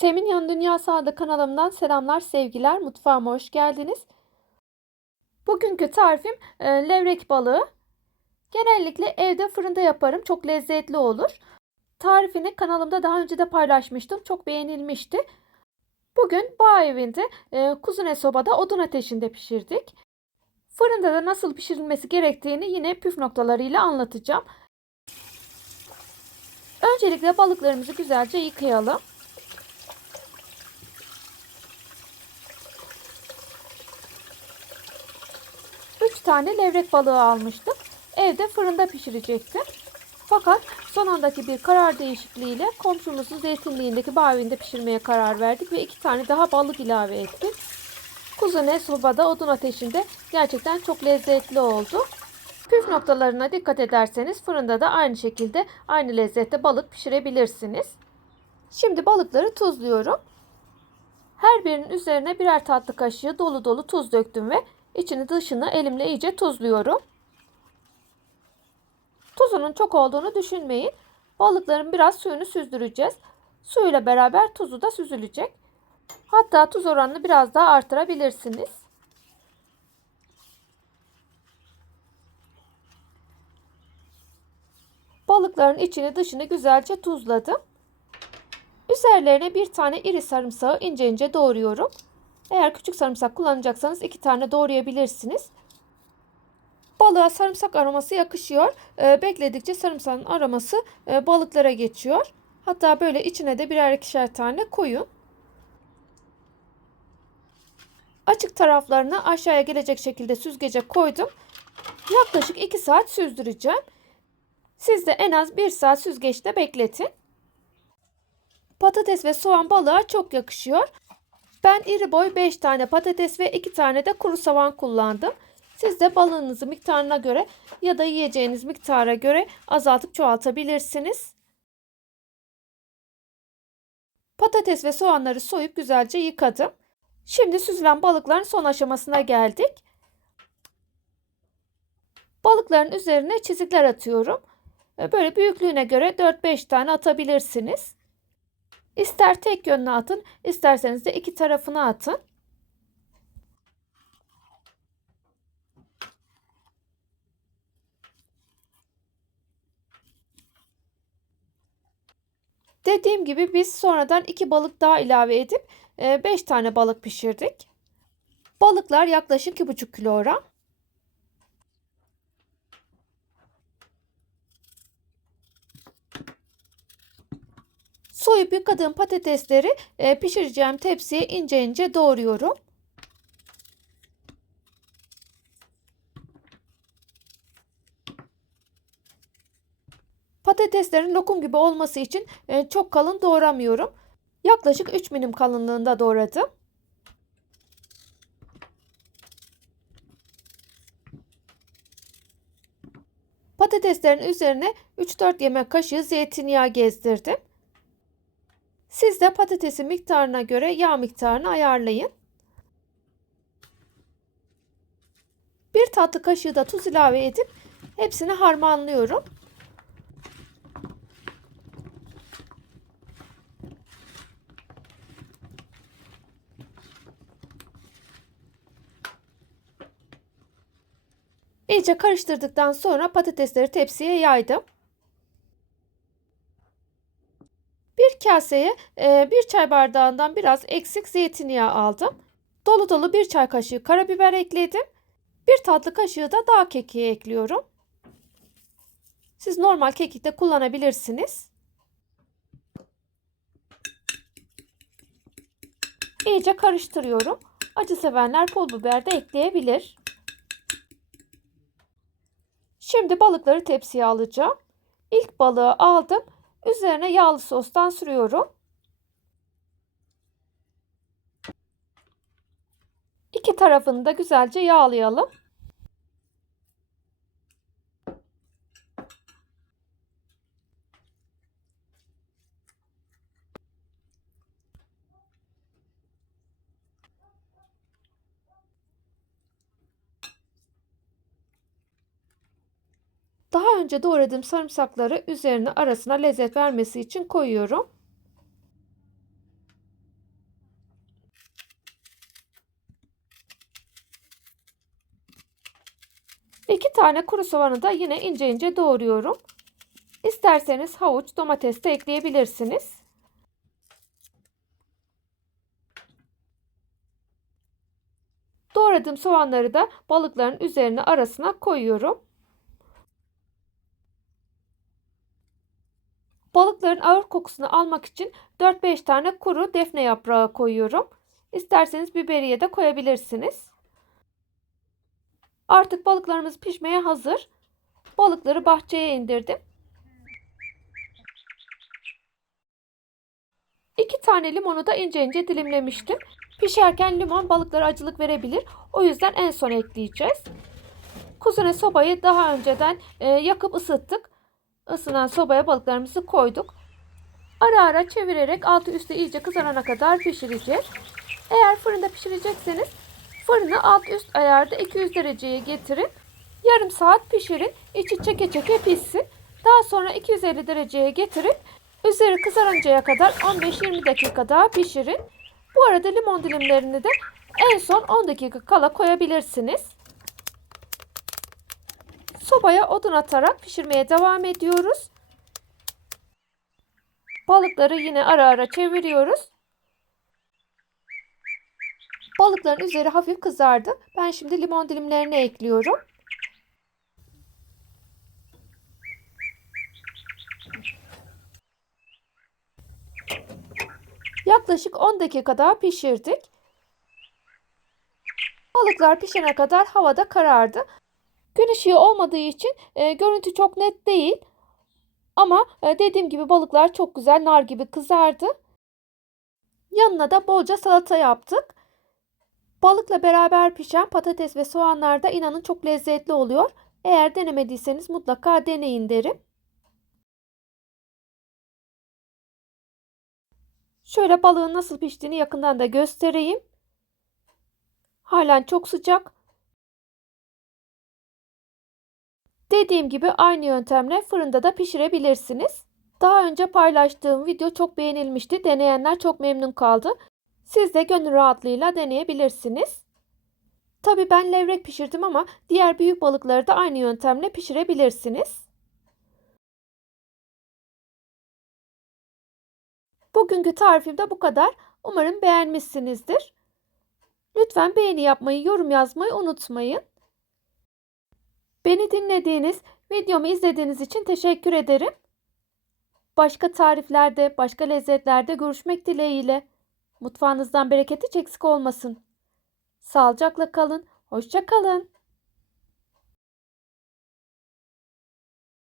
Seminyan Dünyası adlı kanalımdan selamlar, sevgiler. Mutfağıma hoş geldiniz. Bugünkü tarifim e, levrek balığı. Genellikle evde fırında yaparım. Çok lezzetli olur. Tarifini kanalımda daha önce de paylaşmıştım. Çok beğenilmişti. Bugün bağ evinde e, kuzine sobada odun ateşinde pişirdik. Fırında da nasıl pişirilmesi gerektiğini yine püf noktalarıyla anlatacağım. Öncelikle balıklarımızı güzelce yıkayalım. 3 tane levrek balığı almıştım. Evde fırında pişirecektim. Fakat son andaki bir karar değişikliğiyle komşumuzun zeytinliğindeki bağ pişirmeye karar verdik ve iki tane daha balık ilave ettik. Kuzine sobada odun ateşinde gerçekten çok lezzetli oldu. Püf noktalarına dikkat ederseniz fırında da aynı şekilde aynı lezzette balık pişirebilirsiniz. Şimdi balıkları tuzluyorum. Her birinin üzerine birer tatlı kaşığı dolu dolu tuz döktüm ve içini dışını elimle iyice tuzluyorum. Tuzunun çok olduğunu düşünmeyin. Balıkların biraz suyunu süzdüreceğiz. Suyla beraber tuzu da süzülecek. Hatta tuz oranını biraz daha artırabilirsiniz. Balıkların içini dışını güzelce tuzladım. Üzerlerine bir tane iri sarımsağı ince ince doğruyorum. Eğer küçük sarımsak kullanacaksanız iki tane doğrayabilirsiniz. Balığa sarımsak aroması yakışıyor. Ee, bekledikçe sarımsağın aroması e, balıklara geçiyor. Hatta böyle içine de birer ikişer tane koyun. Açık taraflarına aşağıya gelecek şekilde süzgece koydum. Yaklaşık 2 saat süzdüreceğim. Siz de en az 1 saat süzgeçte bekletin. Patates ve soğan balığa çok yakışıyor. Ben iri boy 5 tane patates ve 2 tane de kuru soğan kullandım. Siz de balığınızı miktarına göre ya da yiyeceğiniz miktara göre azaltıp çoğaltabilirsiniz. Patates ve soğanları soyup güzelce yıkadım. Şimdi süzülen balıkların son aşamasına geldik. Balıkların üzerine çizikler atıyorum. Böyle büyüklüğüne göre 4-5 tane atabilirsiniz. İster tek yönlü atın, isterseniz de iki tarafına atın. Dediğim gibi biz sonradan iki balık daha ilave edip 5 tane balık pişirdik. Balıklar yaklaşık 2,5 kilogram. Soyup yıkadığım patatesleri e, pişireceğim tepsiye ince ince doğruyorum. Patateslerin lokum gibi olması için e, çok kalın doğramıyorum. Yaklaşık 3 milim kalınlığında doğradım. Patateslerin üzerine 3-4 yemek kaşığı zeytinyağı gezdirdim. Siz de patatesin miktarına göre yağ miktarını ayarlayın. Bir tatlı kaşığı da tuz ilave edip hepsini harmanlıyorum. İyice karıştırdıktan sonra patatesleri tepsiye yaydım. Bir kaseye e, bir çay bardağından biraz eksik zeytinyağı aldım. Dolu dolu bir çay kaşığı karabiber ekledim. Bir tatlı kaşığı da dağ kekiği ekliyorum. Siz normal kekik de kullanabilirsiniz. İyice karıştırıyorum. Acı sevenler pul biber de ekleyebilir. Şimdi balıkları tepsiye alacağım. İlk balığı aldım. Üzerine yağlı sostan sürüyorum. İki tarafını da güzelce yağlayalım. Daha önce doğradığım sarımsakları üzerine arasına lezzet vermesi için koyuyorum. İki tane kuru soğanı da yine ince ince doğruyorum. İsterseniz havuç, domates de ekleyebilirsiniz. Doğradığım soğanları da balıkların üzerine arasına koyuyorum. Balıkların ağır kokusunu almak için 4-5 tane kuru defne yaprağı koyuyorum. İsterseniz biberiye de koyabilirsiniz. Artık balıklarımız pişmeye hazır. Balıkları bahçeye indirdim. İki tane limonu da ince ince dilimlemiştim. Pişerken limon balıklara acılık verebilir. O yüzden en son ekleyeceğiz. Kuzine sobayı daha önceden e, yakıp ısıttık. Isınan sobaya balıklarımızı koyduk. Ara ara çevirerek altı üstü iyice kızarana kadar pişireceğiz. Eğer fırında pişirecekseniz fırını alt üst ayarda 200 dereceye getirin. Yarım saat pişirin. İçi çeke çeke pişsin. Daha sonra 250 dereceye getirip üzeri kızarıncaya kadar 15-20 dakika daha pişirin. Bu arada limon dilimlerini de en son 10 dakika kala koyabilirsiniz. Sobaya odun atarak pişirmeye devam ediyoruz. Balıkları yine ara ara çeviriyoruz. Balıkların üzeri hafif kızardı. Ben şimdi limon dilimlerini ekliyorum. Yaklaşık 10 dakika daha pişirdik. Balıklar pişene kadar havada karardı. Gün ışığı olmadığı için e, görüntü çok net değil. Ama e, dediğim gibi balıklar çok güzel nar gibi kızardı. Yanına da bolca salata yaptık. Balıkla beraber pişen patates ve soğanlar da inanın çok lezzetli oluyor. Eğer denemediyseniz mutlaka deneyin derim. Şöyle balığın nasıl piştiğini yakından da göstereyim. Halen çok sıcak. Dediğim gibi aynı yöntemle fırında da pişirebilirsiniz. Daha önce paylaştığım video çok beğenilmişti. Deneyenler çok memnun kaldı. Siz de gönül rahatlığıyla deneyebilirsiniz. Tabi ben levrek pişirdim ama diğer büyük balıkları da aynı yöntemle pişirebilirsiniz. Bugünkü tarifim de bu kadar. Umarım beğenmişsinizdir. Lütfen beğeni yapmayı, yorum yazmayı unutmayın. Beni dinlediğiniz, videomu izlediğiniz için teşekkür ederim. Başka tariflerde, başka lezzetlerde görüşmek dileğiyle. Mutfağınızdan bereketi eksik olmasın. Sağlıcakla kalın, hoşça kalın.